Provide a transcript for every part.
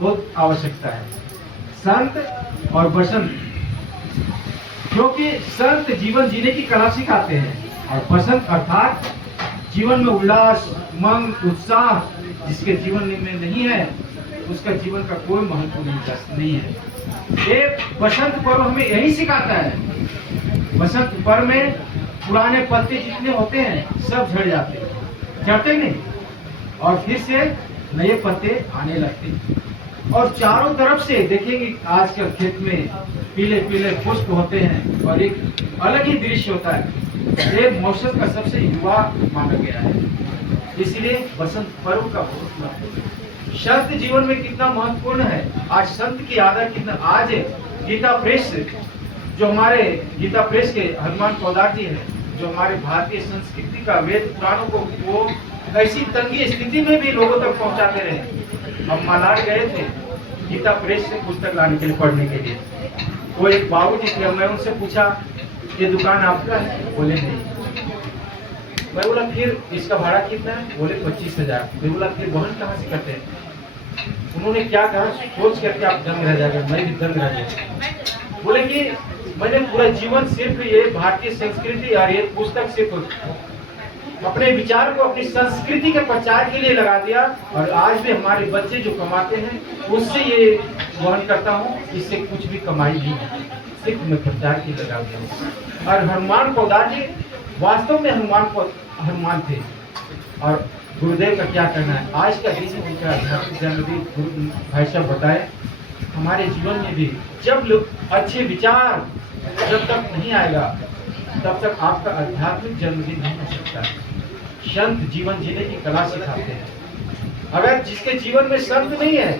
बहुत आवश्यकता है। संत और बसंत, क्योंकि संत जीवन जीने की कला सिखाते हैं और बसंत अर्थात जीवन में उल्लास, उमंग, उत्साह जिसके जीवन में नहीं है उसका जीवन का कोई महत्व नहीं है। ये बसंत पर्व हमें यही सिखाता है। बसंत पर्व में पुराने पत्ते जितने होते हैं सब झड़ जाते हैं, झड़ते नहीं, और फिर से नए पत्ते आने लगते हैं। और चारों तरफ से देखेंगे आजकल खेत में पीले पीले पुष्प होते हैं और एक अलग ही दृश्य होता है। ये मौसम का सबसे युवा माना गया है, इसलिए बसंत पर्व का बहुत महत्व है। संत जीवन में कितना महत्वपूर्ण है। आज संत की आदर कितना, आज गीता प्रेस, जो हमारे गीता प्रेस के हनुमान पौदार जी हैं, जो हमारे भारतीय संस्कृति का वेद पुराणों को वो ऐसी तंगी स्थिति में भी लोगों तक पहुंचाते रहे। हम मलाड गए थे गीता प्रेस से पुस्तक लाने के लिए, पढ़ने के लिए। वो एक बाबू जी थे, मैं उनसे पूछा ये दुकान आपका है? बोले नहीं। मैं बोला फिर इसका भाड़ा कितना है? बोले 25,000। मैं बोला फिर वहन कहाँ से करते हैं? उन्होंने क्या कहा, सोच करके आप दंग रह जाएगा, मैं भी दंग रह जाएगा। बोले कि मैंने पूरा जीवन सिर्फ ये भारतीय संस्कृति और ये पुस्तक सिर्फ अपने विचार को अपनी संस्कृति के प्रचार के लिए लगा दिया, और आज भी हमारे बच्चे जो कमाते हैं उससे ये वहन करता हूँ, इससे कुछ भी कमाई नहीं है, सिर्फ मैं प्रचार के लिए लगा दिया। और हनुमान पौदार जी वास्तव में हनुमान थे। और गुरुदेव का क्या कहना है, आज का दिन उनका आध्यात्मिक जन्मदिन, गुरु भाई साहब बताए हमारे जीवन में भी जब लोग अच्छे विचार जब तक नहीं आएगा तब तक आपका आध्यात्मिक जन्मदिन नहीं हो सकता। संत जीवन जीने की कला सिखाते हैं। अगर जिसके जीवन में संत नहीं है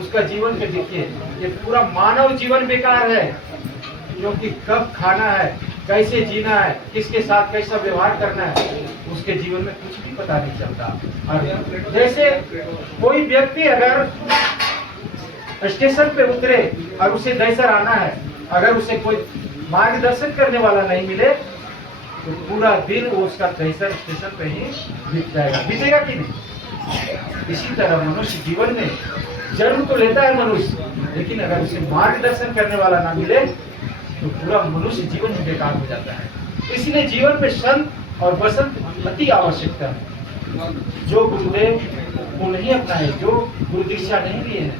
उसका जीवन में देखिए ये पूरा मानव जीवन बेकार है, क्योंकि कब खाना है, कैसे जीना है, किसके साथ कैसा व्यवहार करना है, उसके जीवन में कुछ भी पता नहीं चलता। और जैसे कोई व्यक्ति अगर स्टेशन पे उतरे और उसे दैसर आना है, अगर उसे कोई मार्गदर्शन करने वाला नहीं मिले तो पूरा दिन वो उसका दैसर स्टेशन पे ही बीत जाएगा, बीतेगा कि नहीं। इसी तरह मनुष्य जीवन में जन्म तो लेता है मनुष्य, लेकिन अगर उसे मार्गदर्शन करने वाला ना मिले तो पूरा मनुष्य जीवन ही बेकार हो जाता है। इसलिए जीवन में संत और बसंत अति आवश्यकता है। जो गुरुदेव को नहीं अपनाए, जो गुरु दीक्षा नहीं लिए हैं,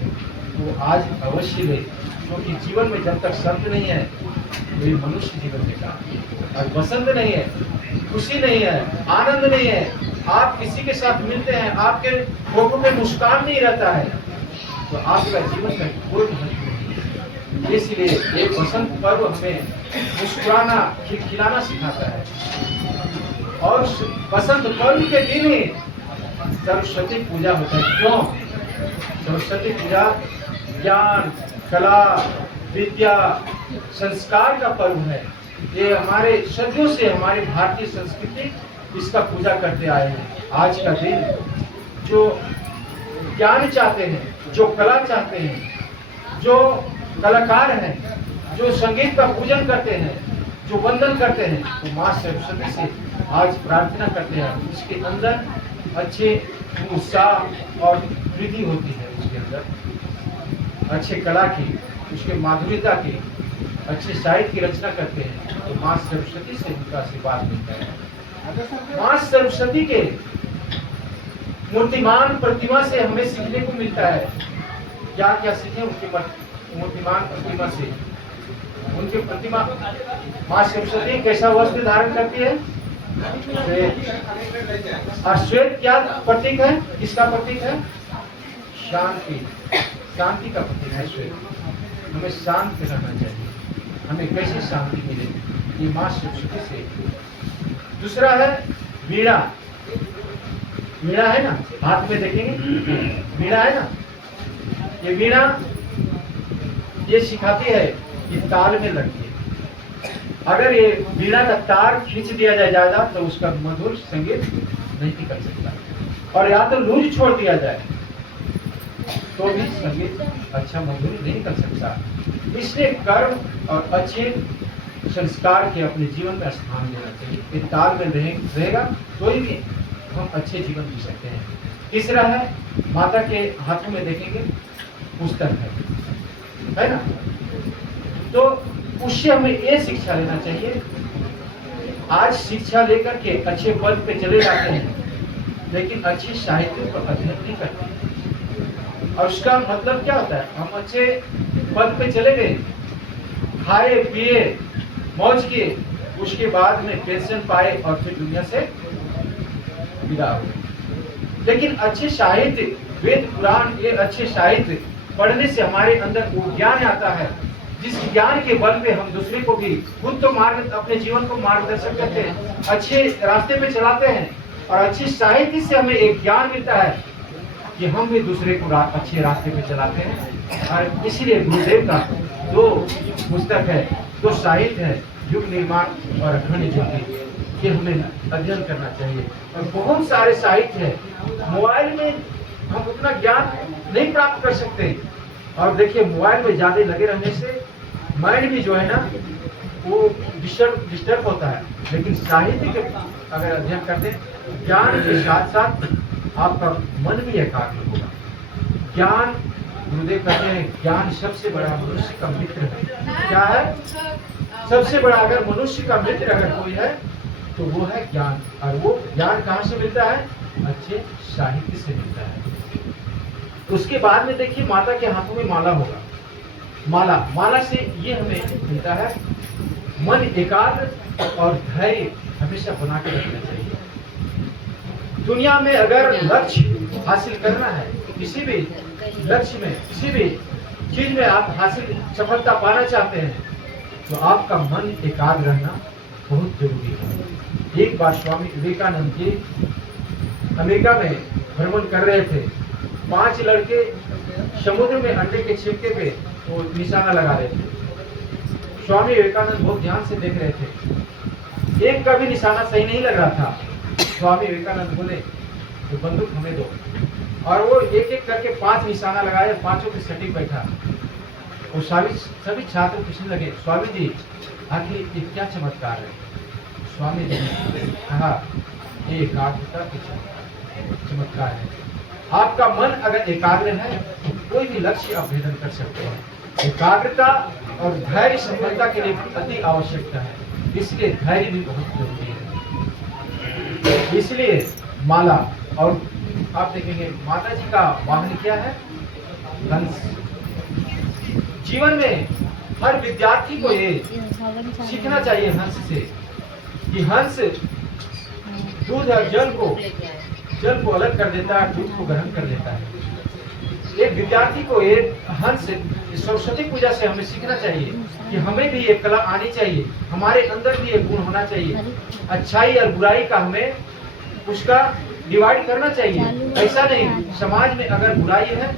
वो आज अवश्य ले, क्योंकि जीवन में जब तक संत नहीं है तो ये मनुष्य जीवन बेकार। और बसंत नहीं है, खुशी नहीं है, आनंद नहीं है, आप किसी के साथ मिलते हैं, आपके होठों में मुस्कान नहीं रहता है, तो आपका जीवन का कोई महत्व नहीं। इसलिए ये बसंत पर्व हमें मुस्कुराना, खिलखिलाना सिखाता है। और बसंत पर्व के दिन ही सरस्वती पूजा होता है। क्यों? सरस्वती पूजा ज्ञान, कला, विद्या, संस्कार का पर्व है। ये हमारे सदियों से हमारी भारतीय संस्कृति इसका पूजा करते आए हैं। आज का दिन जो ज्ञान चाहते हैं, जो कला चाहते हैं, जो कलाकार हैं, जो संगीत का पूजन करते हैं, जो वंदन करते हैं, तो माँ सरस्वती से आज प्रार्थना करते हैं। उसके अंदर अच्छे उत्साह और वृद्धि होती है, उसके अंदर अच्छे कला की, उसके माधुर्यता की, अच्छे साहित्य की रचना करते हैं, तो माँ सरस्वती से उनका आशीर्वाद मिलता है। माँ सरस्वती के मूर्तिमान प्रतिमा से हमें सीखने को मिलता है। क्या क्या सीखें उनके मूर्तिमान प्रतिमा से। उनके प्रतिमा माँ सरस्वती कैसा वस्त्र धारण करती है? और श्वेत क्या प्रतीक है? किसका प्रतीक है? शांति, शांति का प्रतीक है श्वेत। हमें शांत रहना चाहिए। हमें कैसे शांति मिले? ये माँ सरस्वती से। दूसरा है वीणा। वीणा है ना, हाथ में देखेंगे वीणा है ना, ये वीणा ये सिखाती है कि ताल में लगती है। अगर ये वीणा का तार खींच दिया जाए ज्यादा तो उसका मधुर संगीत नहीं निकल सकता, और या तो लूज छोड़ दिया जाए तो भी संगीत अच्छा मधुर नहीं निकल सकता। इसलिए कर्म और अच्छे संस्कार के अपने जीवन में स्थान देना चाहिए। ये ताल में रहेगा तो ही हम अच्छे जीवन जी सकते हैं। तीसरा है, माता के हाथों में देखेंगे पुस्तक है ना। तो उससे हमें ये शिक्षा लेना चाहिए। आज शिक्षा लेकर के अच्छे पद पे चले जाते हैं, लेकिन अच्छी साहित्य पर अध्ययन नहीं करते। और उसका मतलब क्या होता है, हम अच्छे पद पे चले गए, खाए पिए मौज किए, उसके बाद में पेंशन पाए और फिर दुनिया से विदा हुए। लेकिन अच्छे साहित्य, वेद पुराण, ये अच्छे साहित्य पढ़ने से हमारे अंदर वो ज्ञान आता है, जिस ज्ञान के बल पे हम दूसरे को भी, खुद तो मार्ग, अपने जीवन को मार्गदर्शन करते हैं, अच्छे रास्ते पे चलाते हैं। और अच्छी साहित्य से हमें एक ज्ञान मिलता है कि हम भी दूसरे को अच्छे रास्ते पे चलाते हैं। और इसीलिए गुरुदेव का दो पुस्तक है, दो साहित्य है, युग निर्माण और अखंड ज्योति, ये हमें अध्ययन करना चाहिए। और बहुत सारे साहित्य है, मोबाइल में हम उतना ज्ञान नहीं प्राप्त कर सकते। और देखिए, मोबाइल में ज्यादा लगे रहने से माइंड भी जो है ना वो डिस्टर्ब होता है। लेकिन साहित्य के अगर अध्ययन करते हैं, ज्ञान के साथ साथ आपका मन भी एकाग्र होगा। ज्ञान, गुरुदेव कहते हैं, ज्ञान सबसे बड़ा मनुष्य का मित्र है। क्या है? सबसे बड़ा अगर मनुष्य का मित्र अगर कोई है तो वो है ज्ञान। और वो ज्ञान कहाँ से मिलता है? अच्छे साहित्य से मिलता है। उसके बाद में देखिए, माता के हाथों में माला होगा। माला से ये हमें मिलता है, मन एकाग्र और धैर्य हमेशा बना के रखना चाहिए। दुनिया में अगर लक्ष्य हासिल करना है, किसी भी लक्ष्य में, किसी भी चीज में आप हासिल सफलता पाना चाहते हैं, तो आपका मन एकाग्र रहना बहुत जरूरी है। एक बार स्वामी विवेकानंद जी अमेरिका में भ्रमण कर रहे थे। 5 लड़के समुद्र में अंडे के छिलके पे वो निशाना लगा रहे थे। स्वामी विवेकानंद बहुत ध्यान से देख रहे थे, एक का भी निशाना सही नहीं लग रहा था। स्वामी विवेकानंद बोले, तो बंदूक हमें दो। और वो एक एक करके 5 निशाना लगाए, 5 पे सटीक बैठा। और सभी छात्र पूछने लगे, स्वामी जी आखिर ये क्या चमत्कार है? स्वामी जी ने कहा, ये एकाग्रता की चमत्कार है। आपका मन अगर एकाग्र है तो कोई भी लक्ष्य आप भेदन कर सकते हैं। एकाग्रता और धैर्य सफलता के लिए अति आवश्यकता है, इसलिए धैर्य भी बहुत जरूरी है। इसलिए माला, और आप देखेंगे माता जी का वाहन क्या है? हंस। जीवन में हर विद्यार्थी को ये सीखना चाहिए हंस से, कि हंस दूध और जल को अलग कर देता है, दूध को ग्रहण कर लेता है। एक विद्यार्थी को ये हंस, सरस्वती पूजा से हमें सीखना चाहिए कि हमें भी ये कला आनी चाहिए, हमारे अंदर भी ये गुण होना चाहिए। अच्छाई और बुराई का हमें उसका डिवाइड करना चाहिए। ऐसा नहीं, समाज में अगर बुराई है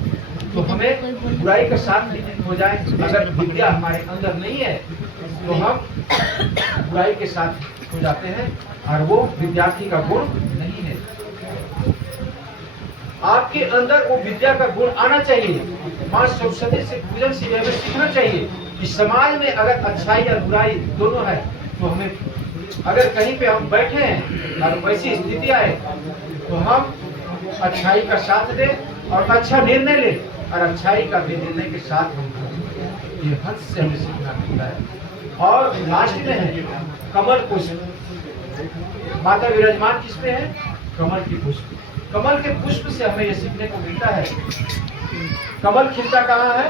तो हमें बुराई का साथ हो जाए। अगर विद्या हमारे अंदर नहीं है तो हम बुराई के साथ हो जाते हैं, और वो विद्यार्थी का गुण नहीं है। आपके अंदर वो विद्या का गुण आना चाहिए। माँ सरस्वती से पूजन से हमें सीखना चाहिए कि समाज में अगर अच्छाई और बुराई दोनों है, तो हमें अगर कहीं पे हम बैठे हैं और वैसी स्थिति आए तो हम अच्छाई का साथ दें और अच्छा निर्णय लें, और अच्छाई का भी निर्णय के साथ हम ये हंस से हमें सीखना मिलता है। और लास्ट में है कमल पुष्प। माता विराजमान किस पे है? कमल की पुष्प। कमल के पुष्प से हमें ये सीखने को मिलता है। कमल खिलता कहाँ है?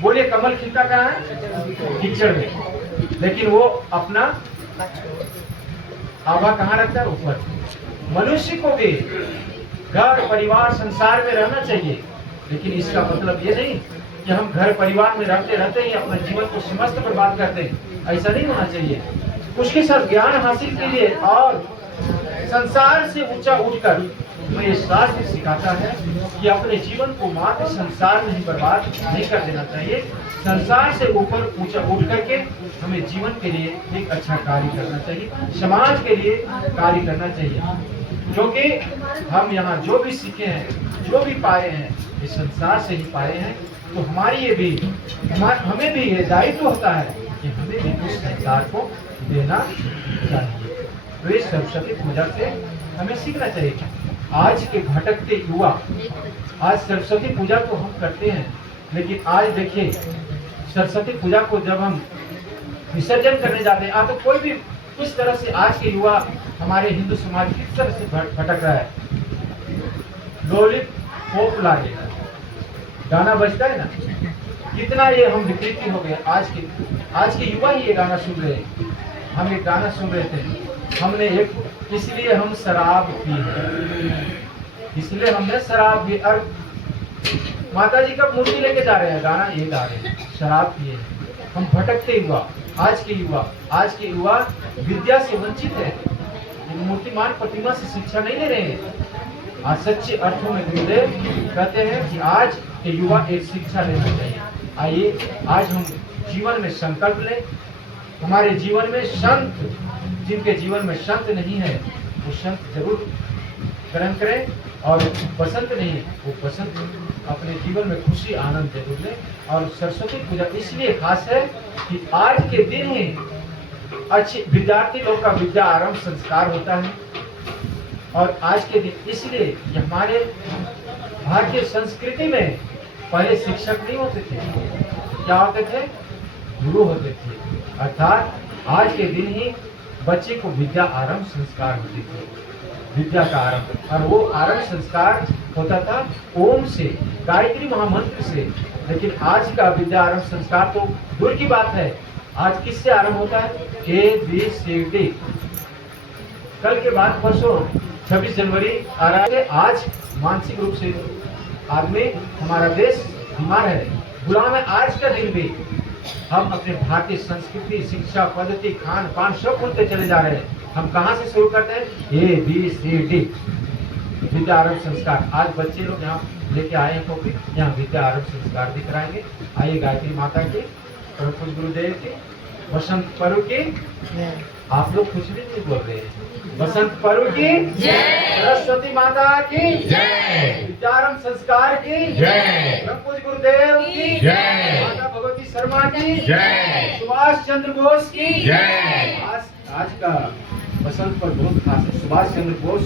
बोलिए, कमल खिलता कहाँ है? कीचड़ में। लेकिन वो अपना आभा कहाँ रखता है? ऊपर। मनुष्य को भी घर परिवार संसार में रहना चाहिए, लेकिन इसका मतलब ये नहीं कि हम घर परिवार में रहते रहते ही अपने जीवन को समस्त बर्बाद करते हैं। ऐसा नहीं होना चाहिए। उसके साथ ज्ञान हासिल कीजिए, और संसार से ऊंचा उठकर तो ये शास्त्र सिखाता है कि अपने जीवन को मात्र संसार में ही बर्बाद नहीं कर देना चाहिए। संसार से ऊपर ऊंचा उठ करके हमें जीवन के लिए एक अच्छा कार्य करना चाहिए, समाज के लिए कार्य करना चाहिए। क्योंकि हम यहाँ जो भी सीखे हैं, जो भी पाए हैं, ये संसार से ही पाए हैं। तो हमारी ये भी हमें भी ये दायित्व होता है कि हमें भी उस संसार को देना चाहिए। तो इस सरस्वती पूजा से हमें सीखना चाहिए। आज के भटकते युवा, आज सरस्वती पूजा को हम करते हैं, लेकिन आज देखिए सरस्वती पूजा को जब हम विसर्जन करने जाते हैं, तो कोई भी किस तरह से आज के युवा हमारे हिंदू समाज किस तरह से भटक रहा है। लॉलीपॉप लागे गाना बजता है ना, कितना ये हम विकृति हो गए। आज के युवा ही ये गाना सुन रहे हैं। हम एक गाना सुन रहे थे, हमने एक इसलिए हम शराब पी है, इसलिए हमने शराब पी। और माता जी का मूर्ति लेके जा रहे हैं, गाना ये गा रहे हैं, शराब पिए। हम भटकते युवा, आज के युवा विद्या से वंचित है। मूर्तिमान प्रतिमा से शिक्षा नहीं ले रहे हैं। आज सच्चे अर्थों में गुरुदेव कहते हैं कि आज के युवा एक शिक्षा लेना चाहिए। आइए आज हम जीवन में संकल्प लें, हमारे जीवन में संत, जिनके जीवन में संत नहीं है वो संत जरूर ग्रहण करें, और बसंत नहीं वो बसंत अपने जीवन में खुशी आनंद जरूर लें। और सरस्वती पूजा इसलिए खास है कि आज के दिन ही अच्छे विद्यार्थी लोग का विद्या आरंभ संस्कार होता है। और आज के दिन इसलिए कि हमारे भारतीय संस्कृति में पहले शिक्षक नहीं होते थे, क्या होते थे? गुरु होते थे। अर्थात आज के दिन ही बच्चे को विद्या आरंभ संस्कार होते थे, विद्या का आरंभ। और वो आरंभ संस्कार होता था ओम से, गायत्री महामंत्र से। लेकिन आज का विद्या आरंभ संस्कार तो दूर की बात है, आज किससे आरंभ होता है? ABCD। कल के बाद परसों 26 जनवरी आ रहा है। आज मानसिक रूप से आदमी, हमारा देश बीमार है, गुलाम है। आज का दिन भी हम अपने भारतीय संस्कृति, शिक्षा पद्धति, खान पान सब भूलते चले जा रहे हैं। हम कहाँ से शुरू करते हैं? ABCD, विद्या आरंभ संस्कार। आज बच्चे लोग यहाँ लेके आए हैं टॉपिक, यहाँ विद्या आरंभ संस्कार दिखाएंगे। आइए गायत्री माता की, प्रभु गुरुदेव की, बसंत पर्व की, आप लोग कुछ भी नहीं बोल रहे हैं। बसंत पर्व की जय, सरस्वती माता की जय, विद्यारंभ संस्कार की जय, प्रभु गुरुदेव की जय, माता भगवती शर्मा की जय, सुभाष चंद्र बोस की जय। आज का बसंत पर्व बहुत खास है। सुभाष चंद्र बोस